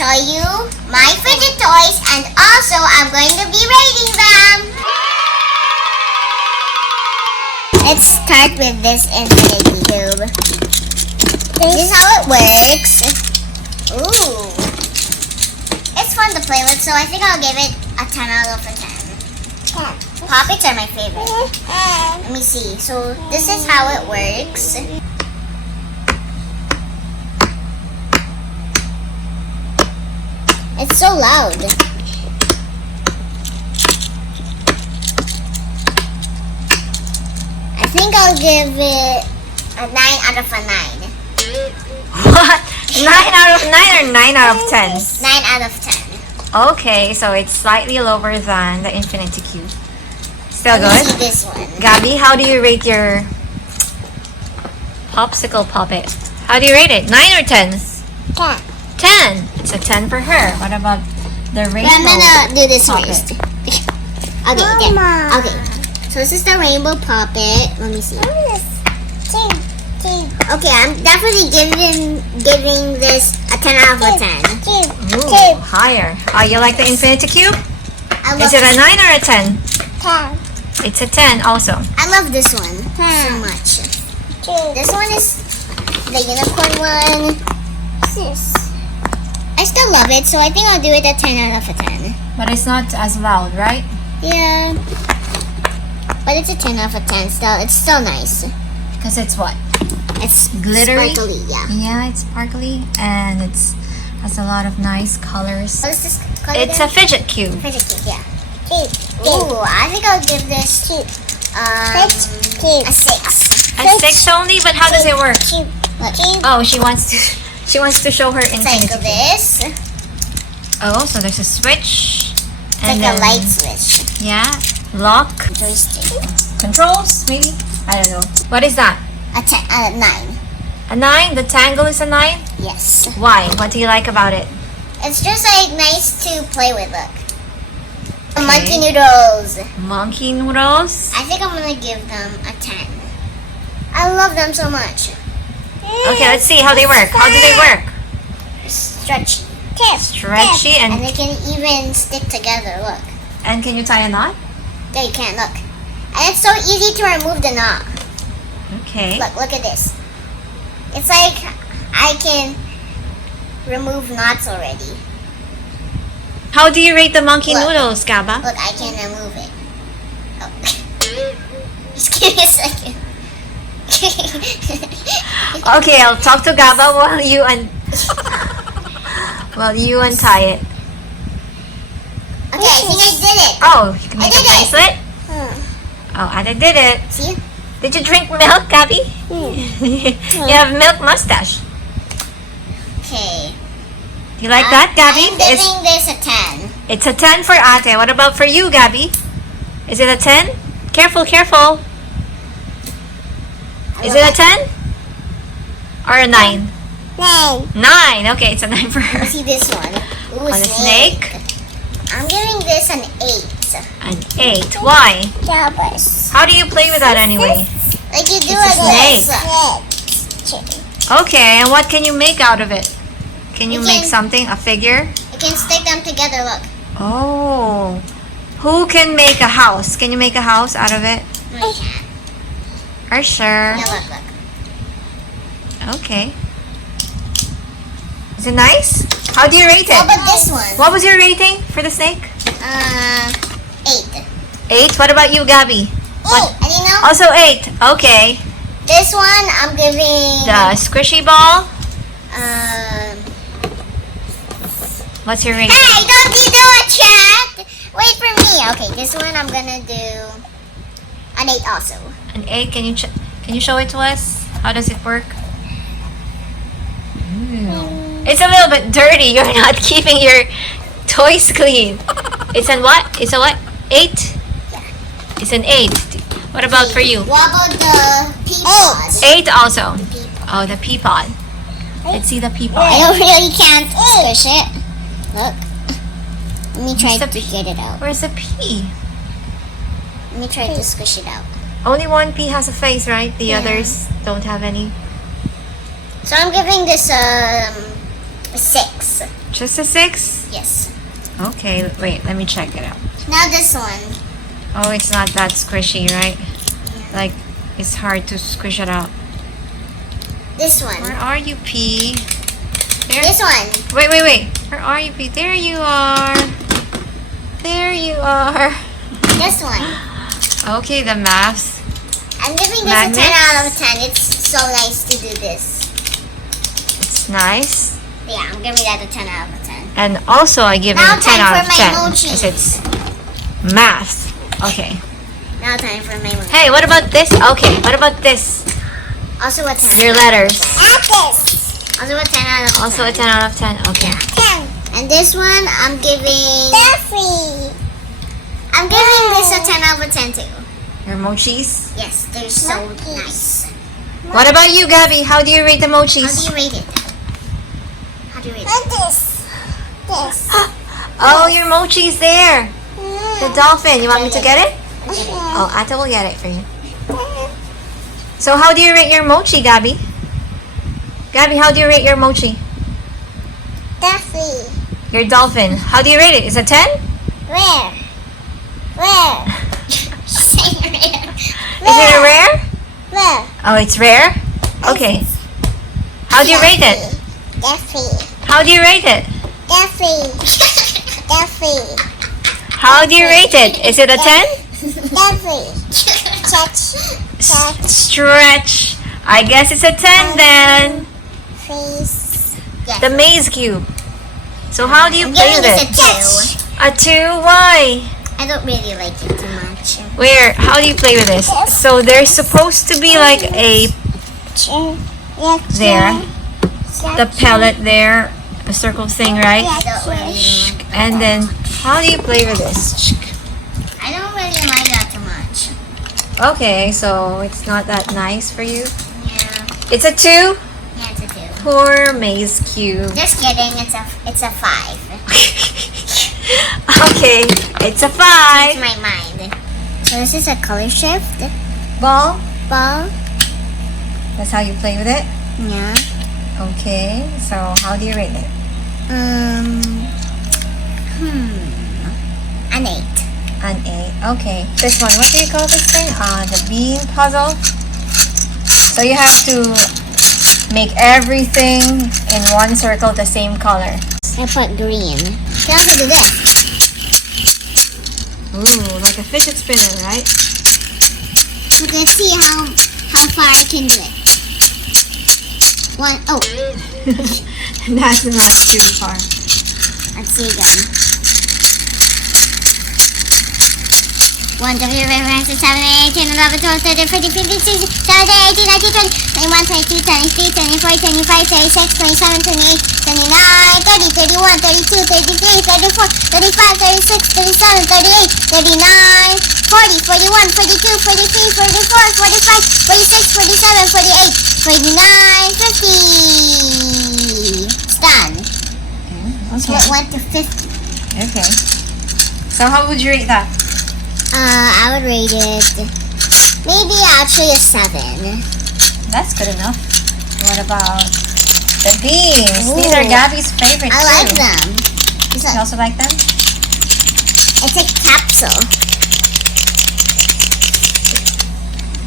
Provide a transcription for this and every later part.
show you my fidget toys, and also I'm going to be rating them. Let's start with this infinity cube. This is how it works. Ooh. It's fun to play with, so I think I'll give it a 10 out of 10. Poppets are my favorite. Let me see. So this is how it works. It's so loud. I think I'll give it a 9 out of a 9. What? 9 out of 9 or 9 out of 10? 9 out of 10. Okay, so it's slightly lower than the infinity cube. Still Let me see good? this one. Gabby, how do you rate your popsicle puppet? How do you rate it? 9 or 10? 10. 10. It's a 10 for her. What about the rainbow I'm gonna do this puppet? first. Okay, yeah. Okay. So this is the rainbow puppet. Let me see. Okay, I'm definitely giving this a 10 out of a 10. Ooh, higher. Oh, you like the infinity cube? Is it a 9 or a 10? 10. It's a 10 also. I love this one so much. This one is the unicorn one. I still love it, so I think I'll do it a 10 out of a 10. But it's not as loud, right? Yeah. But it's a 10 out of a 10 still. It's still nice. Because it's what? It's Glittery? sparkly, yeah. Yeah, it's sparkly and it's has a lot of nice colors. What is this color? It's a fidget cube. Fidget cube, yeah. Ooh, I think I'll give this a 6. A 6 only, but how does it work? Look. Oh, she wants to show her It's infinity like cube. this. Oh, so there's a switch. It's like a light switch. Yeah. Lock. Joystick. Controls, maybe? I don't know. What is that? A 9. A 9? The tangle is a 9? Yes. Why? What do you like about it? It's just like nice to play with, look. Okay. Monkey noodles. Monkey noodles? I think I'm gonna give them a 10. I love them so much. Okay, let's see how they work. How do they work? Stretchy. Stretchy And and they can even stick together, look. can you tie a knot? Yeah, you can, look. And it's so easy to remove the knot. Okay. Look at this. It's like I can remove knots already. How do you rate the monkey Look. noodles, Gabba? Look, I can remove it. Oh. Just give me a second. Okay, I'll talk to Gabba while you untie it. Okay, I think I did it. Oh, you can make a did it. bracelet? Oh, and I did it. See? Did you drink milk, Gabby? You have milk mustache. Okay. You like that, Gabby? I'm giving this a 10. It's a 10 for Ate. What about for you, Gabby? Is it a 10? Careful, careful. Is it a 10? Or a 9? 9. Okay, it's a 9 for her. See this one. Ooh, On a snake? I'm giving this an 8. An 8. Why? How do you play with that anyway? Like you do It's a this. Okay, and what can you make out of it? Can you You make can- something? A figure? You can stick them together, look. Oh. Who can make a house? Can you make a house out of it? No, you can't. Are sure? Yeah, look. Okay. Is it nice? How do you rate How it? about this one? What was your rating for the snake? 8. 8. What about you, Gabby? Oh, and you know, Also 8. Okay. this one I'm giving, The squishy ball. What's your rating? hey, don't you do a chat! Wait for me. Okay, this one I'm gonna do an 8 also. An 8. Can you show it to us? How does it work? It's a little bit dirty. You're not keeping your toys clean. It's an what? It's a what? 8? Yeah. It's an 8. What about for you? What about the pea pod? 8 also. Pea pod. Oh, the pea pod. Let's see the pea I pod. don't really can't squish it. Look. Let me try Where's to the get it out. Where's the pea? Let me try to squish it out. Only one pea has a face, right? The Yeah. others don't have any. So I'm giving this A 6. Just a 6? Yes. Okay, wait, let me check it out. Now this one. Oh, it's not that squishy, right? Yeah. Like, it's hard to squish it out. This one. Where are you, P? There. This one. Wait. Where are you, P? There you are. There you are. This one. Okay, the maths. I'm giving this Magnets? a 10 out of 10. It's so nice to do this. It's nice. Yeah, I'm giving that a 10 out of 10. And also, I give it Now a 10 time out for of my 10. Mochi. Because it's math. Okay. Now time for my Mochi. Hey, what about this? Okay, what about this? Also a 10. Your letters. Also a 10 out of 10. Also a 10 out of 10. Okay. 10. And this one, I'm giving... I'm giving this a 10 out of 10 too. Your mochis. Yes, they're so nice. What about you, Gabby? How do you rate the How do mochis? you rate it? How do you rate it? This. Oh, your mochi's there. The dolphin. You want me to get it? Okay. Oh, Ata will get it for you. So how do you rate your mochi, Gabby? Gabby, how do you rate your mochi? Duffy. Your dolphin. How do you rate it? Is it 10? Where? Say rare. Is it a rare? Where? Oh, it's rare? Okay. How do you rate it? Duffy. How do you rate it? Duffy. How do you rate it? Is it a 10? Duffy. Stretch. I guess it's a 10 then. Face. Yes. The maze cube. So how do you I'm play giving with this it? a 2. A 2? Why? I don't really like it too much. Where? How do you play with this? So there's supposed to be like a there, the pellet there, a circle thing, right? I don't really like that. And then how do you play with this? I don't really like that too much. Okay, so it's not that nice for you. Yeah. It's a 2? Yeah, it's a 2. Poor maze cube. Just kidding, it's a 5. Okay, it's a It's 5. my mind. So this is a color shift Ball. ball. That's how you play with it. Yeah. Okay, so how do you rate it? An 8. An 8. Okay. This one, what do you call this thing? The bean puzzle. So you have to make everything in one circle the same color. I put green. Can also do this. Ooh, like a fidget spinner, right? But let's see how far I can do it. Oh, That's not too far. let's see again. 1, 2, 3, 4, 5, 6, 7, 8, 10, 11, 12, 13, 14, 15, 16, 17, 18, 19, 20, 21, 22, 23, 24, 25, 26, 27, 28, 29, 30, 31, 32, 33, 34, 35, 36, 37, 38, 39, 40, 41, 42, 43, 44, 45, 46, 47, 48, 49, 50. It's done. So Okay. it went to 50. Okay. So how would you rate that? I would rate it maybe actually a 7. That's good enough. What about the beans? These are Ooh. Gabby's favorite I too. like them. It's You a, also like them? it's a capsule.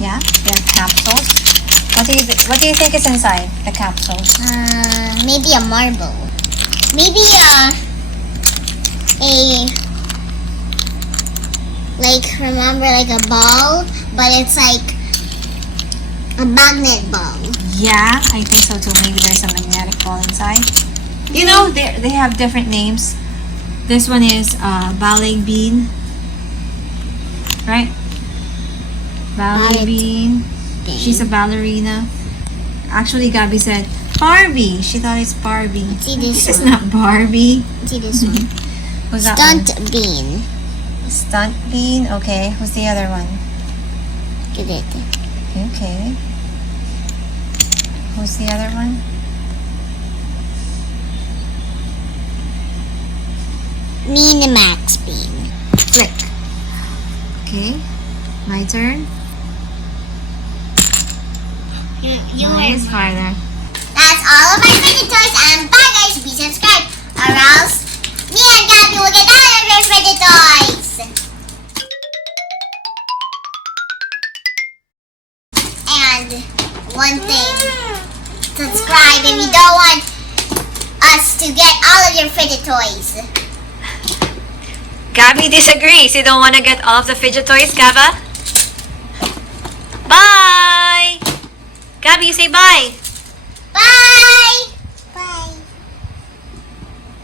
Yeah, they're capsules. What do you think is inside the capsules? Maybe a marble. Maybe remember like a ball, but it's like a magnet ball. Yeah, I think so too. Maybe there's a magnetic ball inside. You know, they have different names. This one is ballet bean, right? Ballet Ballet bean. She's a ballerina. Actually, Gabby said Barbie. She thought it's Barbie. See this This is one. not Barbie. See this one. Who's that one? Stunt bean. Stunt bean. Okay. Who's the other one? Get it. Okay. Who's the other one? Minimax bean. Flick. Okay. My turn. You Mine is farther. That's all of my Fidget toys, and bye guys. Be please subscribe. Or else, me and Gabby will get all of your Fidget toys. And one thing, subscribe if you don't want us to get all of your Fidget toys. Gabby disagrees. You don't want to get all of the fidget toys, Gabba? Bye! Gabby, say bye! Bye!